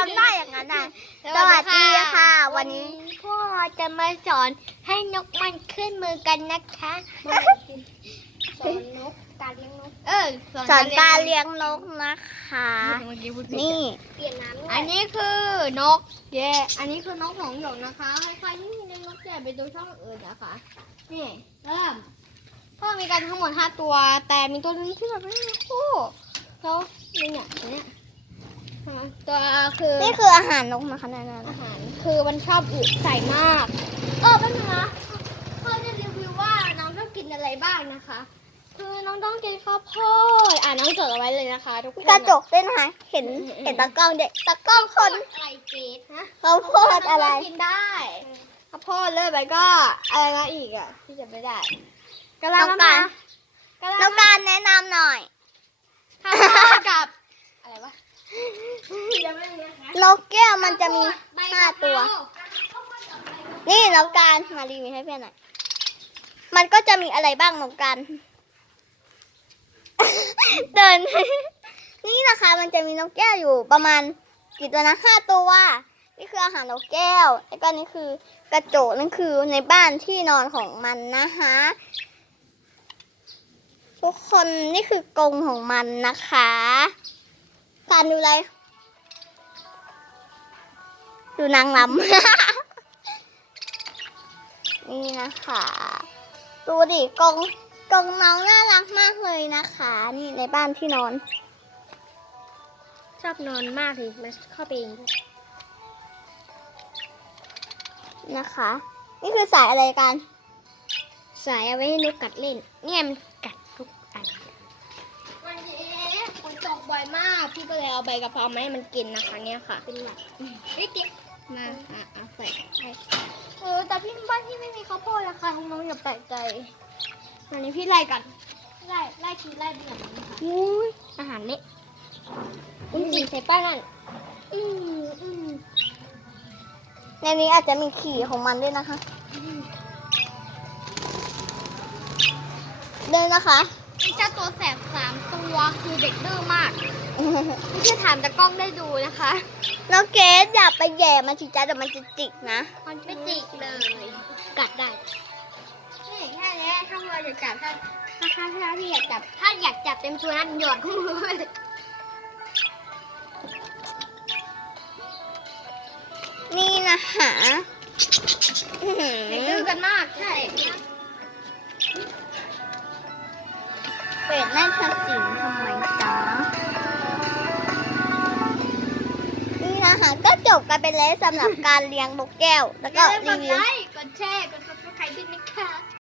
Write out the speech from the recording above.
ทำได้อย่างนั้นน่ะสวัสดีค่ะ วันนี้พวกเราจะมาสอนให้นกมันขึ้นมือกันนะคะสอนนกการเลี้ยงนก เออสอนการเลี้ยงนกนะคะเมื่อกี้พูดผิดนี่เปลี่ยนน้ำอันนี้คือนกเย่อันนี้คือนกของหยกนะคะ ใครๆที่มีเลี้ยงนกแก่ไปดูช่องอื่นนะคะ นี่เริ่มก็มีกันทั้งหมดห้าตัว แต่มีตัวหนึงที่แบบไม่มีคู่แล้วนี่เนี่ยอันเนี้ยอ่า ตัวคือนี่คืออาหารนกนะคะนั่นอาหาร คือมันชอบอึใส่มากเออเป็นไงนะเขาจะรีวิวว่าน้องต้องกินอะไรบ้างนะคะ คือน้องต้องกินข้าวโพดอ่าน้องจดเอาไว้เลยนะคะทุกคนกระจกด้วยนะคะเห็นเห็นตะกล้องเด็กตะกล้องคนอะไรเกดฮะเขาโพดอะไรน้งกินได้ข้าวโพดเลยไปก็อะไรนะอีกอะที่จะไม่ได้กะลาต้องการกะลาแล้วการแนะนำหน่อยข้าวโพดกับอะไรวะยังไม่มี นะคะนกแก้วมันจะมีใบห้ากะเพรตัว นี่นกการมารีวิวให้เพื่อนหน่อย มันก็จะมีอะไรบ้างนกการเดิน นี่นะคะ มันจะมีนกแก้วอยู่ประมาณกี่ตัวนะห้าตัว นี่คืออาหารนกแก้ว แล้วก็นี่คือกระโจกนั่นคือในบ้านที่นอนของมันนะคะทุกคนนี่คือกรงของมันนะคะการดูอะไร ดูนางรำนี่นะคะ ดูดิกรงกรงน้องน่ารักมากเลยนะคะ นี่ในบ้านที่นอน ชอบนอนมากเลยมันเข้าไปเองนะคะ นี่คือสายอะไรกัน สายเอาไว้ให้นกกัดเล่น เนี่ยมันกัดทุกอันวันนี้ฝนตกบ่อยมาก พี่ก็เลยเอาใบกะเพรามาให้มันกินนะคะ เนี่ยค่ะ เป็นหลักไม่ติด มาอะเอาใส่ให้เออแต่พี่บ้านพี่ไม่มีข้าวโพดราคาของน้องอย่าแปลกใจวันนี้พี่ไล่ก่อนไล่ไล่ทีไล่ไปอย่างนี้ค่ะอุ้ยอาหารเละอุ้ยจีใส่ป้านั่นอืมอืมในนี้อาจจะมีขี่ของมันด้วยนะคะเดินนะคะไอ้เจ้าตัวแสบสามตัว คือเด็กดื้อมากไม่ใช่ถามตะกล้องได้ดูนะคะน้องเกดอย่าไปแย่มันสิจ้าเดี๋ยวมันจะจิกนะ มันไม่จิกเลย กัดได้นี่แค่นี้ถ้าเราอยากจับถ้าถ้าถ้าถ้าพี่อยากจับ ถ้าอยากจับเต็มตัวนั้นหยอดเข้ามือเลยนี่นะคะอื้อหืเด็กอดื้อกันมากใช่ เป็ดน่นทสิงทำไมจ๊ะนี่นะคะก็จบกันไปแล้วสำหรับการเลี้ยงนกแก้ว แล้วก็รีวิว กดแชร์ กดติดตามใครด้วยนะคะ